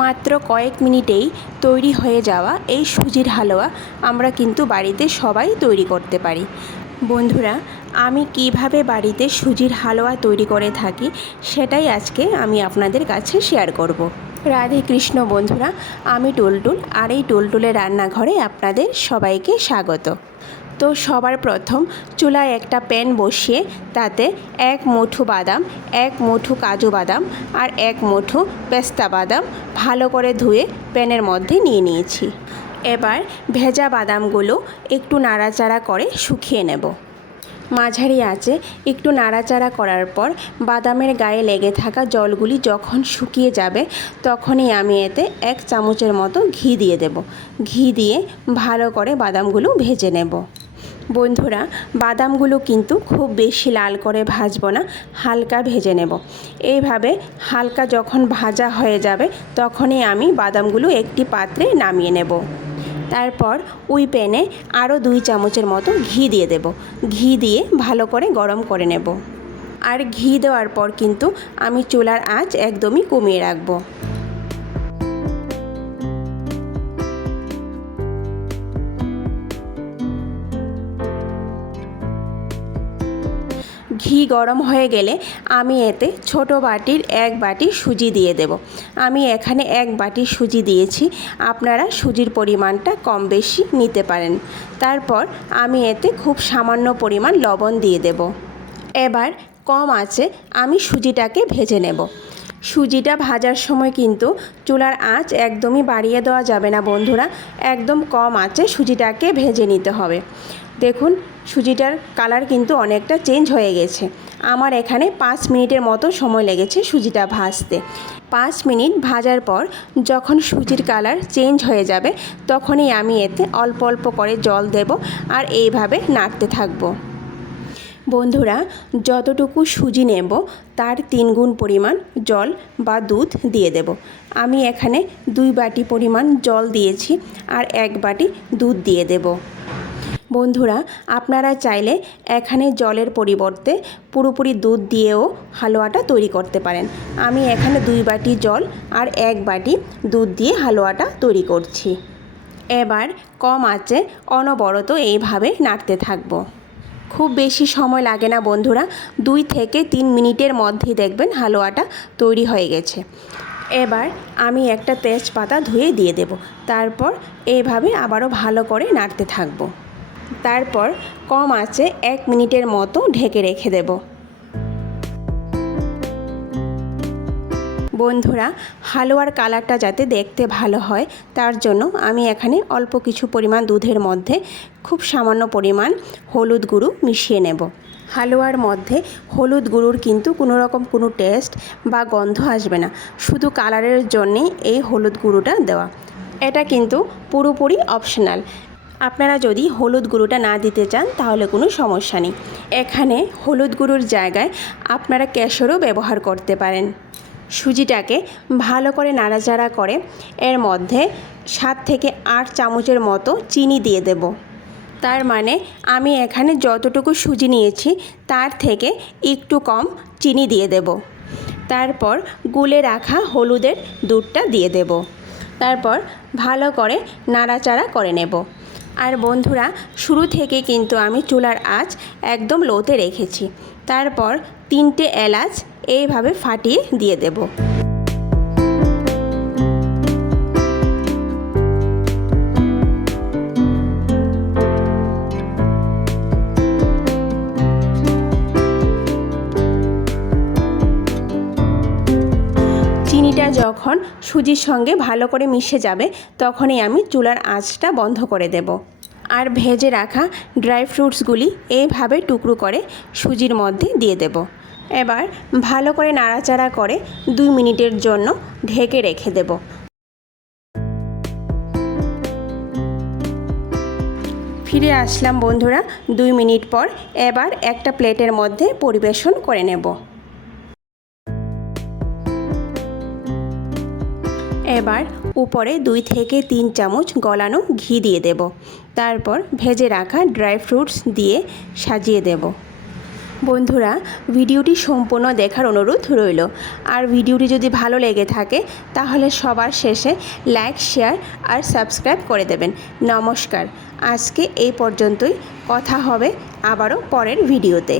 মাত্র কয়েক মিনিটেই তৈরি হয়ে যাওয়া এই সুজির হালুয়া আমরা কিন্তু বাড়িতে সবাই তৈরি করতে পারি। বন্ধুরা, আমি কিভাবে বাড়িতে সুজির হালুয়া তৈরি করে থাকি সেটাই আজকে আমি আপনাদের কাছে শেয়ার করব। রাধে কৃষ্ণ বন্ধুরা, আমি টুলটুল, আর এই টুলটুলের রান্নাঘরে আপনাদের সবাইকে স্বাগত। তো সবার প্রথম চুলায় একটা প্যান বসিয়ে তাতে 1 মুঠো বাদাম, 1 মুঠো কাজু বাদাম আর 1 মুঠো পেস্তা বাদাম ভালো করে ধুয়ে প্যানের মধ্যে নিয়ে নিয়েছি। এবার ভেজা বাদামগুলো একটু নাড়াচাড়া করে শুকিয়ে নেব। মাঝারি আঁচে একটু নাড়াচাড়া করার পর বাদামের গায়ে লেগে থাকা জলগুলি যখন শুকিয়ে যাবে তখনই আমি এতে 1 চামচের মতো ঘি দিয়ে দেব। ঘি দিয়ে ভালো করে বাদামগুলো ভেজে নেব। বন্ধুরা, বাদামগুলো কিন্তু খুব বেশি লাল করে ভাজবো না, হালকা ভেজে নেব। এইভাবে হালকা যখন ভাজা হয়ে যাবে তখনই আমি বাদামগুলো একটি পাত্রে নামিয়ে নেব। তারপর ওই প্যানে আরও 2 চামচের মতো ঘি দিয়ে দেব। ঘি দিয়ে ভালো করে গরম করে নেব। আর ঘি দেওয়ার পর কিন্তু আমি চুলার আঁচ একদমই কমিয়ে রাখবো। ঘি গরম হয়ে গেলে আমি এতে ছোট বাটির 1 বাটি সুজি দিয়ে দেব। আমি এখানে 1 বাটি সুজি দিয়েছি, আপনারা সুজির পরিমাণটা কম বেশি নিতে পারেন। তারপর আমি এতে খুব সামান্য পরিমাণ লবণ দিয়ে দেব। এবার কম আঁচে আমি সুজিটাকে ভেজে নেব। সুজিটা ভাজার সময় কিন্তু চুলার আঁচ একদমই বাড়িয়ে দেওয়া যাবে না বন্ধুরা, একদম কম আঁচে সুজিটাকে ভেজে নিতে হবে। দেখুন, সুজিটার কালার কিন্তু অনেকটা চেঞ্জ হয়ে গেছে। আমার এখানে 5 মিনিটের মতো সময় লেগেছে সুজিটা ভাজতে। 5 মিনিট ভাজার পর যখন সুজির কালার চেঞ্জ হয়ে যাবে তখনই আমি এতে অল্প অল্প করে জল দেব আর এইভাবে নাড়তে থাকবো। বন্ধুরা, যতটুকু সুজি নেব তার 3 গুণ পরিমাণ জল বা দুধ দিয়ে দেব। আমি এখানে 2 বাটি পরিমাণ জল দিয়েছি আর 1 বাটি দুধ দিয়ে দেব। বন্ধুরা, আপনারা চাইলে এখানে জলের পরিবর্তে পুরোপুরি দুধ দিয়েও হালুয়াটা তৈরি করতে পারেন। আমি এখানে 2 বাটি জল আর 1 বাটি দুধ দিয়ে হালুয়াটা তৈরি করছি। এবার কম আঁচে অনবরত এইভাবে নাড়তে থাকবো। খুব বেশি সময় লাগে না বন্ধুরা, 2 থেকে 3 মিনিটের মধ্যেই দেখবেন হালুয়াটা তৈরি হয়ে গেছে। এবার আমি একটা তেজপাতা ধুয়ে দিয়ে দেব। তারপর এইভাবে আবারও ভালো করে নাড়তে থাকবো। তারপর কম আঁচে 1 মিনিটের মতো ঢেকে রেখে দেব। বন্ধুরা, হালুয়ার কালারটা যাতে দেখতে ভালো হয় তার জন্য আমি এখানে অল্প কিছু পরিমাণ দুধের মধ্যে খুব সামান্য পরিমাণ হলুদ গুঁড়ো মিশিয়ে নেব। হালুয়ার মধ্যে হলুদ গুঁড়োর কিন্তু কোনো রকম কোনো টেস্ট বা গন্ধ আসবে না, শুধু কালারের জন্যেই এই হলুদ গুঁড়োটা দেওয়া। এটা কিন্তু পুরোপুরি অপশনাল। আপনারা যদি হলুদ গুঁড়োটা না দিতে চান তাহলে কোনো সমস্যা নেই। এখানে হলুদ গুঁড়োর জায়গায় আপনারা কেশরও ব্যবহার করতে পারেন। সুজিটাকে ভালো করে নাড়াচাড়া করে এর মধ্যে 7 থেকে 8 চামচের মতো চিনি দিয়ে দেব। তার মানে আমি এখানে যতটুকু সুজি নিয়েছি তার থেকে একটু কম চিনি দিয়ে দেব। তারপর গুলে রাখা হলুদের দুধটা দিয়ে দেব। তারপর ভালো করে নাড়াচাড়া করে নেব। আর বন্ধুরা, শুরু থেকে কিন্তু আমি চুলার আঁচ একদম লোতে রেখেছি। তারপর 3টে এলাচ এইভাবে ফাটিয়ে দিয়ে দেব। চিনিটা যখন সুজির সঙ্গে ভালো করে মিশে যাবে তখনই আমি চুলার আঁচটা বন্ধ করে দেব। আর ভেজে রাখা ড্রাই ফ্রুটসগুলি এইভাবে টুকরো করে সুজির মধ্যে দিয়ে দেব। এবার ভালো করে নাড়াচাড়া করে 2 মিনিটের জন্য ঢেকে রেখে দেব। ফিরে আসলাম বন্ধুরা 2 মিনিট পর। এবার একটা প্লেটের মধ্যে পরিবেশন করে নেব। এবার উপরে 2 থেকে 3 চামচ গলানো ঘি দিয়ে দেব। তারপর ভেজে রাখা ড্রাই ফ্রুটস দিয়ে সাজিয়ে দেব। বন্ধুরা, ভিডিওটি সম্পূর্ণ দেখার অনুরোধ রইল। আর ভিডিওটি যদি ভালো লেগে থাকে তাহলে সবার শেষে লাইক, শেয়ার আর সাবস্ক্রাইব করে দেবেন। নমস্কার, আজকে এই পর্যন্তই। কথা হবে আবারও পরের ভিডিওতে।